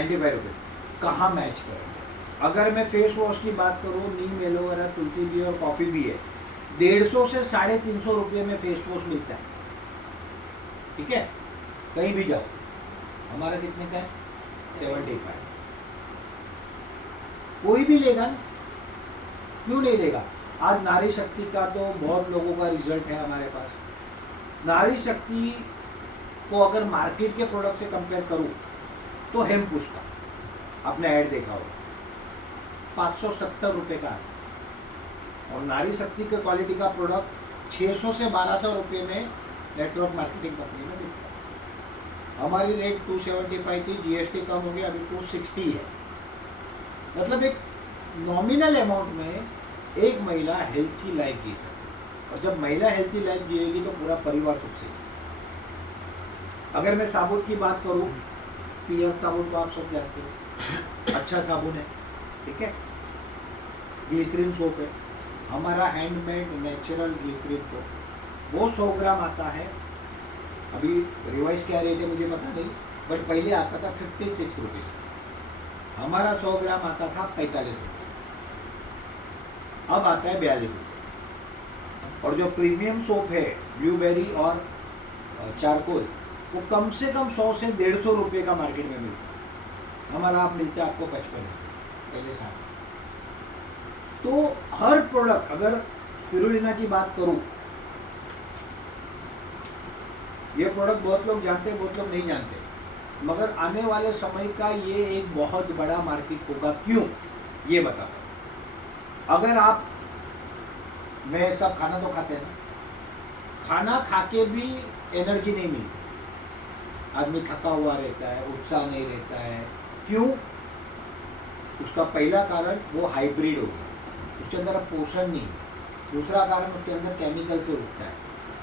₹95। कहाँ मैच करेंगे? अगर मैं फेस वॉश की बात करूँ, नीम, एलोवेरा, तुलसी भी और कॉफ़ी भी है, 150 से ₹350 में फेस वॉश मिलता है। ठीक है, कहीं भी जाओ। हमारा कितने का है? 75। कोई भी लेगा ना, क्यों नहीं लेगा? आज नारी शक्ति का तो बहुत लोगों का रिजल्ट है हमारे पास। नारी शक्ति को अगर मार्केट के प्रोडक्ट से कंपेयर करूं तो हेमपुष्पा का आपने ऐड देखा होगा, ₹570 का है। और नारी शक्ति के क्वालिटी का प्रोडक्ट 600 से ₹1200 में नेटवर्क मार्केटिंग कंपनी में मिलता है। हमारी रेट 275 थी, जीएसटी कम हो गया, अभी 260 है। मतलब एक नॉमिनल अमाउंट में एक महिला हेल्थी लाइफ जी सकती है। और जब महिला हेल्थी लाइफ जिएगी तो पूरा परिवार सुख से। अगर मैं साबुन की बात करूं, पीएस साबुन को आप सब जानते हो, अच्छा साबुन है। ठीक है, ग्लिसरीन सोप है, हमारा हैंडमेड नेचुरल ग्लिसरीन सोप, वो 100 ग्राम आता है। अभी रिवाइज क्या रेट है मुझे पता नहीं, बट पहले आता था 56 रुपीज़। हमारा 100 ग्राम आता था 45 रुपये, अब आता है 42 रुपये। और जो प्रीमियम सोप है ब्लूबेरी और चारकोल, वो कम से कम 100 से 150 रुपये का मार्केट में मिलता है। हमारा आप मिलता है आपको 55 पहले साल। तो हर प्रोडक्ट, अगर स्पिरुलिना की बात करूं, ये प्रोडक्ट बहुत लोग जानते हैं, बहुत लोग नहीं जानते, मगर आने वाले समय का ये एक बहुत बड़ा मार्केट होगा। क्यों, ये बताता हूं। अगर आप, मैं सब खाना तो खाते हैं ना, खाना खा के भी एनर्जी नहीं मिलती, आदमी थका हुआ रहता है, उत्साह नहीं रहता है। क्यों? उसका पहला कारण वो हाइब्रिड हो गया, उसके अंदर अब पोषण नहीं है। दूसरा कारण उसके अंदर केमिकल से उठता है,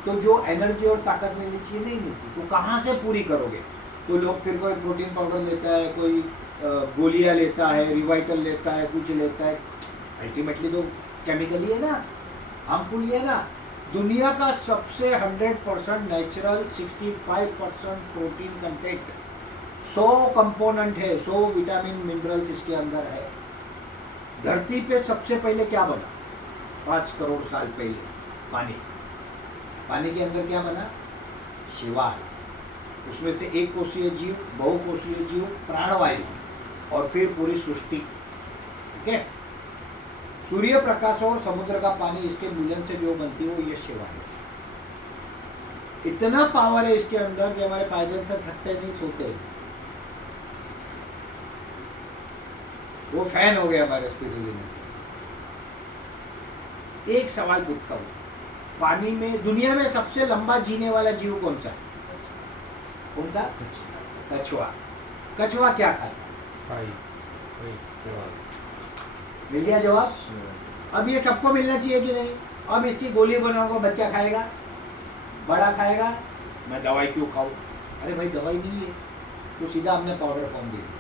तो जो एनर्जी और ताकत मिलनी चाहिए नहीं मिलती, तो कहाँ से पूरी करोगे? तो लोग फिर कोई प्रोटीन पाउडर लेता है, कोई गोलियां लेता है, रिवाइटल लेता है, कुछ लेता है। अल्टीमेटली तो केमिकल ही है ना, हार्मफुल ही है ना। दुनिया का सबसे 100% नेचुरल 65% प्रोटीन कंटेंट, 100 कंपोनेंट है, 100 विटामिन मिनरल्स इसके अंदर है। धरती पे सबसे पहले क्या बना? 5 करोड़ साल पहले पानी। पानी के अंदर क्या बना? शिवाल। उसमें से एक कोशीय जीव, बहुकोशीय जीव, प्राणवायु, और फिर पूरी सृष्टि। ठीक है, सूर्य प्रकाश और समुद्र का पानी, इसके मिलन से जो बनती है वो ये शिवाल है। इतना पावर है इसके अंदर कि हमारे पायदल से थकते नहीं, सोते नहीं। वो फैन हो गया हमारे स्पिरुलिना। एक सवाल पूछता हूँ, पानी में, दुनिया में सबसे लंबा जीने वाला जीव कौन सा है? कौन सा? कछुआ। कछुआ क्या खाता है? मिल गया जवाब। अब ये सबको मिलना चाहिए कि नहीं? अब इसकी गोली बनाऊंगा, बच्चा खाएगा, बड़ा खाएगा, मैं दवाई क्यों खाऊं? अरे भाई दवाई नहीं है, तो सीधा हमने पाउडर फॉर्म दे दिया।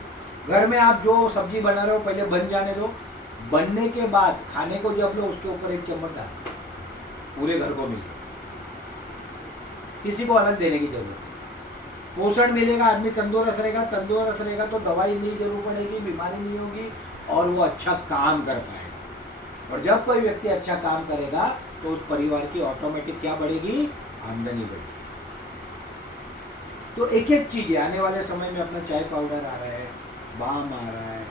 घर में आप जो सब्जी बना रहे हो पहले बन जाने दो, बनने के बाद खाने को जब लो उसके ऊपर एक चम्मच डाल, पूरे घर को मिले, किसी को अलग देने की जरूरत नहीं। पोषण मिलेगा, आदमी तंदुरुस्त रहेगा, तंदुरुस्त रहेगा तो दवाई नहीं जरूर पड़ेगी, बीमारी नहीं होगी, और वो अच्छा काम कर पाएगा। और जब कोई व्यक्ति अच्छा काम करेगा तो उस परिवार की ऑटोमेटिक क्या बढ़ेगी? आमदनी बढ़ेगी। तो एक एक चीज आने वाले समय में, अपना चाय पाउडर आ रहा है, बाम आ रहा है,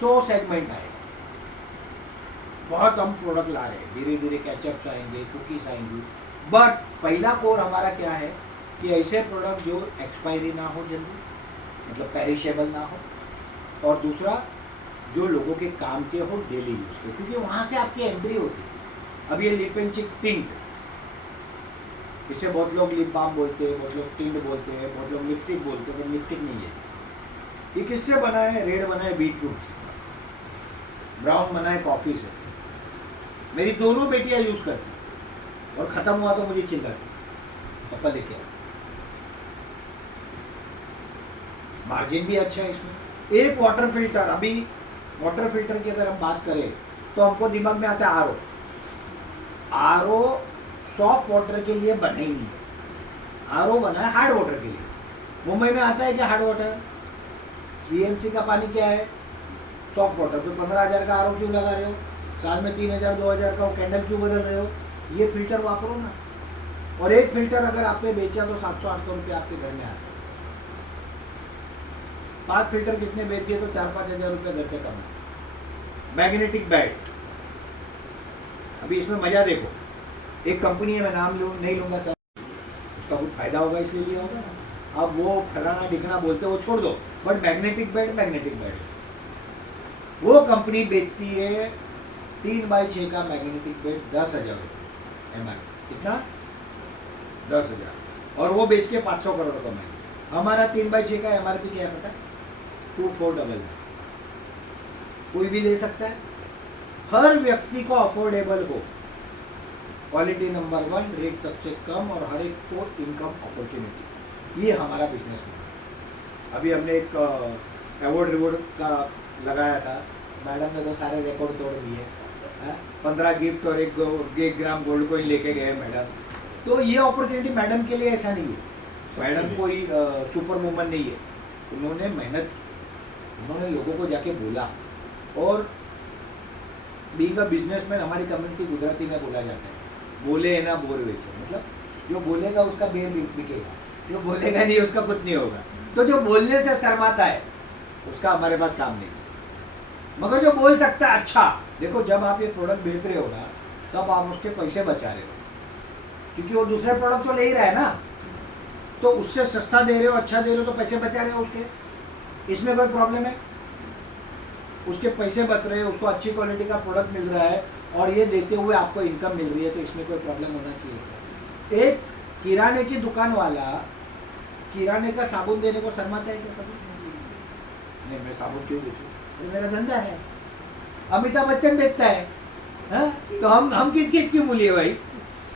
100 सेगमेंट आएगा, बहुत हम प्रोडक्ट ला रहे हैं, धीरे धीरे कैचअप्स आएंगे, कुकीज आएंगी। बट पहला कोर हमारा क्या है कि ऐसे प्रोडक्ट जो एक्सपायरी ना हो जल्दी, मतलब पेरिशेबल ना हो, और दूसरा जो लोगों के काम के हो, डेली यूज के, क्योंकि वहाँ से आपकी एंट्री होती है। अब ये लिप एंड चिक टिंट, इसे बहुत लोग लिप बाम बोलते हैं, बहुत लोग टिंट बोलते हैं, बहुत लोग लिपस्टिक बोलते हैं, पर लिपस्टिक नहीं है। ये किससे बना है? रेड बना है बीटरूट से, ब्राउन बना है कॉफ़ी से। मेरी दोनों बेटियां यूज़ करती हैं, और ख़त्म हुआ तो मुझे चिल्लाती, पापा लेके आओ। मार्जिन भी अच्छा है इसमें। एक वाटर फिल्टर, अभी वाटर फिल्टर की अगर हम बात करें तो हमको दिमाग में आता है आरओ सॉफ्ट वाटर के लिए बना ही नहीं है, आरओ बना है हार्ड वाटर के लिए। मुंबई में आता है क्या हार्ड वाटर? बीएमसी का पानी क्या है, सॉफ्ट वाटर पे 15,000 का आरओ क्यों लगा रहे हो, साल में 3,000 2,000 का वो कैंडल क्यों बदल रहे हो, ये फिल्टर वापरो ना। और एक फिल्टर अगर आपने बेचा तो 700-800 रुपये आपके घर में आते। 5 फिल्टर कितने बेच दिए तो 4-5 हज़ार रुपये घर से कमाए। मैग्नेटिक बेड, अभी इसमें मजा देखो, एक कंपनी है, मैं नाम नहीं लूंगा सर, उसका कुछ फायदा होगा इसलिए लिया होगा ना। अब वो फलाना ढिकना बोलते वो छोड़ दो, बट मैग्नेटिक बेड वो कंपनी बेचती है 3x6 का मैग्नेटिक बेड 10,000 रुपये एम आर, कितना 10,000, और वो बेच के 500 करोड़ कमाए। हमारा 3x6 का एम आर पी क्या है पता, 2499, कोई भी ले सकता है, हर व्यक्ति को अफोर्डेबल हो, क्वालिटी नंबर 1, रेट सबसे कम, और हर एक को इनकम अपॉर्चुनिटी, ये हमारा बिजनेस है। अभी हमने एक अवार्ड का लगाया था, मैडम ने तो सारे रिकॉर्ड तोड़ दिए, 15 गिफ्ट और 1 ग्राम गोल्ड कॉइन लेके गए मैडम। तो ये अपॉर्चुनिटी मैडम के लिए ऐसा नहीं है, मैडम कोई सुपर वूमन नहीं है, उन्होंने मेहनत, उन्होंने लोगों को जाके बोला। और बीइंग अ बिजनेसमैन, हमारी कम्युनिटी गुजराती में बोला जाता है, बोले है ना बोर बेचे, मतलब जो बोलेगा उसका बेर बिकेगा, जो बोलेगा नहीं उसका कुछ नहीं होगा। तो जो बोलने से शर्माता है उसका हमारे पास काम नहीं, मगर जो बोल सकता है, अच्छा देखो जब आप ये प्रोडक्ट बेच रहे हो ना, तब आप उसके पैसे बचा रहे हो, क्योंकि वो दूसरे प्रोडक्ट तो ले ही रहा है ना, तो उससे सस्ता दे रहे हो, अच्छा दे रहे हो, तो पैसे बचा रहे हो उसके, इसमें कोई प्रॉब्लम है? उसके पैसे बच रहे हैं, उसको अच्छी क्वालिटी का प्रोडक्ट मिल रहा है, और ये देते हुए आपको इनकम मिल रही है, तो इसमें कोई प्रॉब्लम होना चाहिए। एक किराने की दुकान वाला किराने का साबुन देने को शर्माता है क्या कभी? नहीं, मैं साबुन क्यों बेचूं, ये मेरा धंधा है, अमिताभ बच्चन बेचता है, हा? तो हम किस क्यों बोलिए भाई?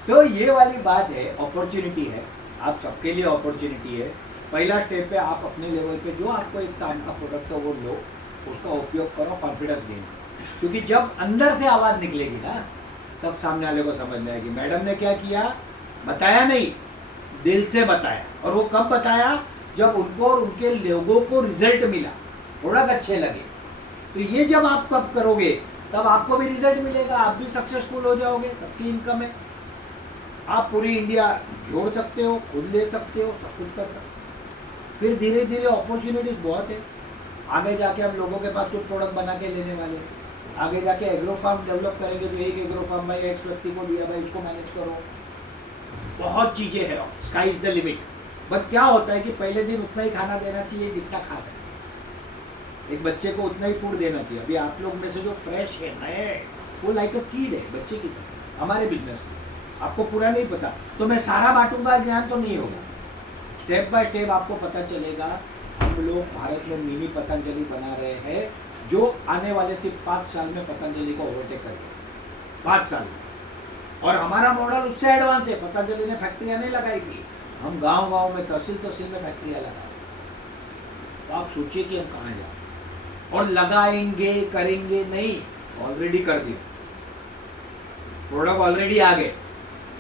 तो ये वाली बात है, अपॉर्चुनिटी है, आप सबके लिए अपॉर्चुनिटी है। पहला स्टेप पे आप अपने लेवल पे जो आपको एक काम का प्रोडक्ट है वो लो, उसका उपयोग करो, कॉन्फिडेंस गेन, क्योंकि जब अंदर से आवाज़ निकलेगी ना, तब सामने वाले को समझ में आएगी मैडम ने क्या किया, बताया नहीं, दिल से बताया। और वो कब बताया, जब उनको और उनके लोगों को रिजल्ट मिला, प्रोडक्ट अच्छे लगे। तो ये जब आप कब करोगे, तब आपको भी रिजल्ट मिलेगा, आप भी सक्सेसफुल हो जाओगे, सबकी इनकम है, आप पूरी इंडिया जोड़ सकते हो, खुद ले सकते हो, सब कुछ कर सकते हो। फिर धीरे धीरे अपॉर्चुनिटीज बहुत है, आगे जाके हम लोगों के पास कुछ प्रोडक्ट बना के लेने वाले हैं, आगे जाके एग्रो फार्म डेवलप करेंगे, तो एक एग्रो फार्म में एक व्यक्ति को दिया भाई इसको मैनेज करो, बहुत चीज़ें हैं, sky is the limit. But क्या होता है कि पहले दिन उतना ही खाना देना चाहिए जितना खा सकते, एक बच्चे को उतना ही फूड देना चाहिए। अभी आप लोग में से जो फ्रेश है, नए, वो लाइक अ कीड है, बच्चे की तरह हमारे बिजनेस में, आपको पूरा नहीं पता, तो मैं सारा बांटूंगा ज्ञान तो नहीं होगा, स्टेप बाय स्टेप आपको पता चलेगा। हम लोग भारत में मिनी पतंजलि बना रहे हैं, जो आने वाले सिर्फ 5 साल में पतंजलि को ओवरटेक करेगा, 5 साल में। और हमारा मॉडल उससे एडवांस है, पतंजलि ने फैक्ट्रियाँ नहीं लगाई थी, हम गांव-गांव में, तहसील में फैक्ट्रियाँ लगाए। तो आप सोचिए कि हम कहाँ जाए, और लगाएंगे करेंगे नहीं, ऑलरेडी कर दिया, प्रोडक्ट ऑलरेडी आ गए,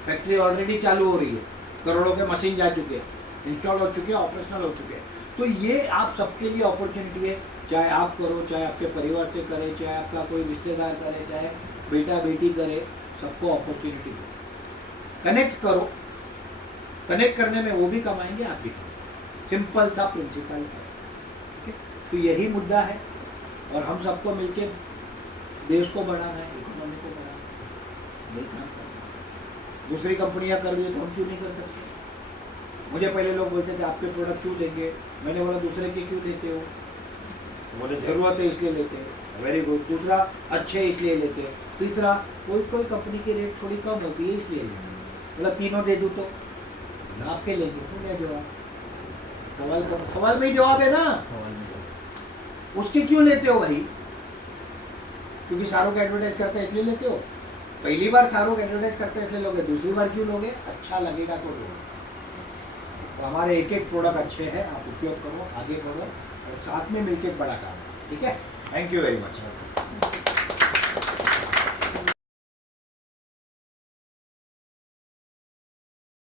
फैक्ट्री ऑलरेडी चालू हो रही है, करोड़ों के मशीन जा चुके हैं, इंस्टॉल हो चुके हैं, ऑपरेशनल हो चुके हैं। तो ये आप सबके लिए अपॉर्चुनिटी है, चाहे आप करो, चाहे आपके परिवार से करे, चाहे आपका कोई रिश्तेदार करे, चाहे बेटा बेटी करे, सबको अपॉर्चुनिटी दो, कनेक्ट करो, कनेक्ट करने में वो भी कमाएंगे, आप भी कमाएंगे, सिंपल सा प्रिंसिपल है, ठीक है? तो यही मुद्दा है, और हम सबको मिलके देश को बढ़ाना है, इकोनॉमी को बढ़ाना है, यही काम करना है। दूसरी कंपनियां कर रही है तो हम क्यों नहीं कर सकते? मुझे पहले लोग बोलते थे आपके प्रोडक्ट क्यों लेंगे, मैंने बोला दूसरे के क्यों लेते हो, बोले ज़रूरत है इसलिए लेते हैं, वेरी गुड। दूसरा, अच्छे इसलिए लेते हैं। तीसरा, कोई कंपनी की रेट थोड़ी कम होती है इसलिए लेंगे, मतलब तीनों दे दूँ तो आपके लेंगे, तो क्या जवाब, सवाल करो, सवाल में ही जवाब है ना, उसके क्यों लेते हो भाई? क्योंकि शाहरुख एडवर्टाइज करते हैं इसलिए लेते हो, पहली बार शाहरुख एडवर्टाइज करते हैं इसलिए लोगे, दूसरी बार क्यों लोगे? अच्छा लगेगा तो लोगे। तो हमारे एक एक प्रोडक्ट अच्छे हैं, आप उपयोग करो, आगे बढ़ो, और साथ में मिलकर बड़ा काम, ठीक है? Thank you very much.